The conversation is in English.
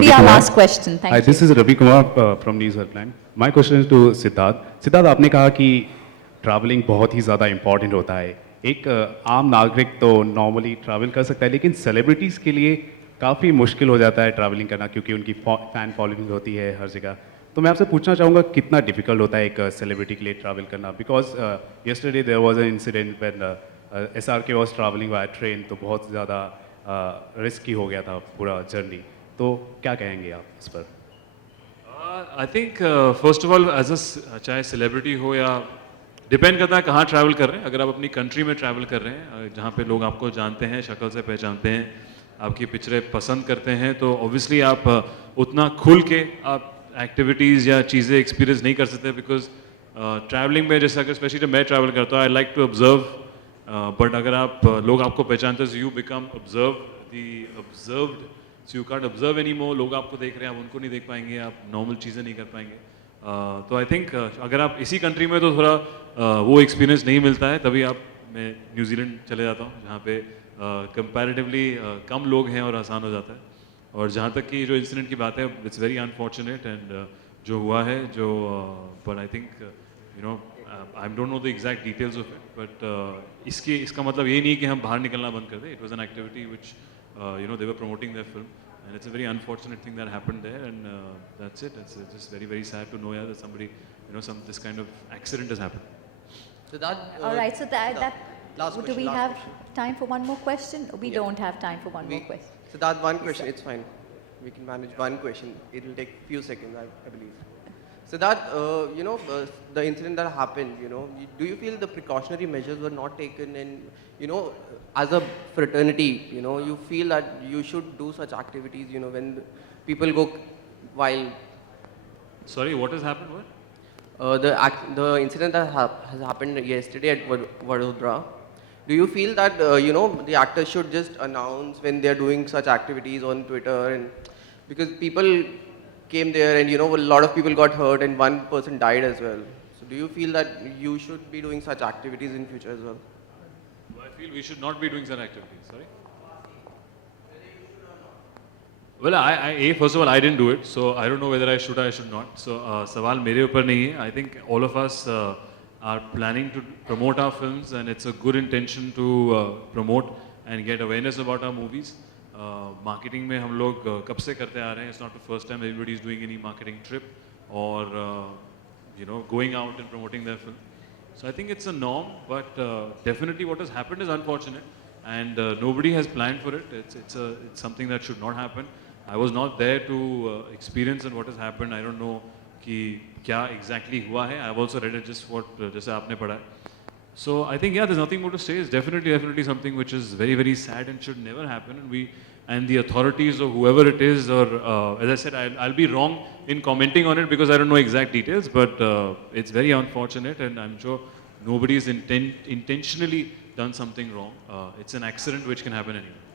Be our last question. Thank Hi, you. this is Ravi Kumar from News Helpline. My question is to Siddharth. Siddharth, आपने कहा कि travelling बहुत ही ज़्यादा important होता है. एक आम नागरिक तो नॉर्मली ट्रैवल कर सकता है, लेकिन सेलिब्रिटीज़ के लिए काफ़ी मुश्किल हो जाता है ट्रैवलिंग करना, क्योंकि उनकी फ़ैन फॉलोइंग होती है हर जगह. तो मैं आपसे पूछना चाहूँगा कितना डिफिकल्ट होता है एक सेलिब्रिटी के लिए ट्रैवल करना, because yesterday there was an incident when SRK was travelling by train, तो बहुत ज़्यादा रिस्की हो गया था पूरा जर्नी. तो क्या कहेंगे आप इस पर? I think first of all as a चाहे सेलिब्रिटी हो या डिपेंड करता है कहाँ ट्रैवल कर रहे हैं. अगर आप अपनी कंट्री में ट्रैवल कर रहे हैं जहाँ पे लोग आपको जानते हैं, शक्ल से पहचानते हैं, आपकी पिक्चरें पसंद करते हैं, तो ऑब्वियसली आप उतना खुल के आप एक्टिविटीज़ या चीज़ें एक्सपीरियंस नहीं कर सकते. बिकॉज ट्रैवलिंग में जैसे अगर स्पेशली जब मैं ट्रैवल करता हूँ, I like to observe, but अगर आप लोग आपको पहचानते हैं, you become observed, so you can't observe any more. लोग आपको देख रहे हैं, आप उनको नहीं देख पाएंगे, आप नॉर्मल चीज़ें नहीं कर पाएंगे. तो आई थिंक अगर आप इसी कंट्री में, तो थोड़ा वो एक्सपीरियंस नहीं मिलता है. तभी मैं न्यूजीलैंड चले जाता हूँ, जहाँ पे कंपैरेटिवली कम लोग हैं और आसान हो जाता है. और जहाँ तक कि जो इंसिडेंट की बात है, इट्स वेरी अनफॉर्चुनेट एंड जो हुआ है, जो but I think I don't know the exact details of it, but इसका मतलब ये नहीं कि हम बाहर निकलना बंद कर दें. It was an activity which they were promoting their film, and it's a very unfortunate thing that happened there, and that's it. It's just very, very sad to know, yeah, that somebody, this kind of accident has happened. So that. All right. So that last do question, we last have question. time for one more question? We don't have time for one more question. So that one question, it's fine. We can manage one question. It will take few seconds, I believe. So that, the incident that happened, do you feel the precautionary measures were not taken, and, as a fraternity, you feel that you should do such activities, when people go wild? Sorry, what has happened? What? The incident that has happened yesterday at Vadodara, do you feel that, the actors should just announce when they're doing such activities on Twitter, and because people came there and, a lot of people got hurt and one person died as well. So do you feel that you should be doing such activities in future as well? I feel we should not be doing such activities. Sorry. Well, first of all, I didn't do it, so I don't know whether I should or I should not. So, सवाल मेरे ऊपर नहीं है. I think all of us are planning to promote our films, and it's a good intention to promote and get awareness about our movies. Marketing में हम लोग कब से करते आ रहे हैं. It's not the first time everybody is doing any marketing trip or going out and promoting their film. So I think it's a norm, but definitely what has happened is unfortunate, and nobody has planned for it. It's something that should not happen. I was not there to experience and what has happened. I don't know कि क्या exactly हुआ है. I've also read it just जैसे आपने पढ़ा है. So I think, yeah, there's nothing more to say. It's definitely something which is very, very sad and should never happen. And the authorities or whoever it is, or as I said, I'll be wrong in commenting on it because I don't know exact details. But it's very unfortunate, and I'm sure nobody's intentionally done something wrong. It's an accident which can happen anywhere.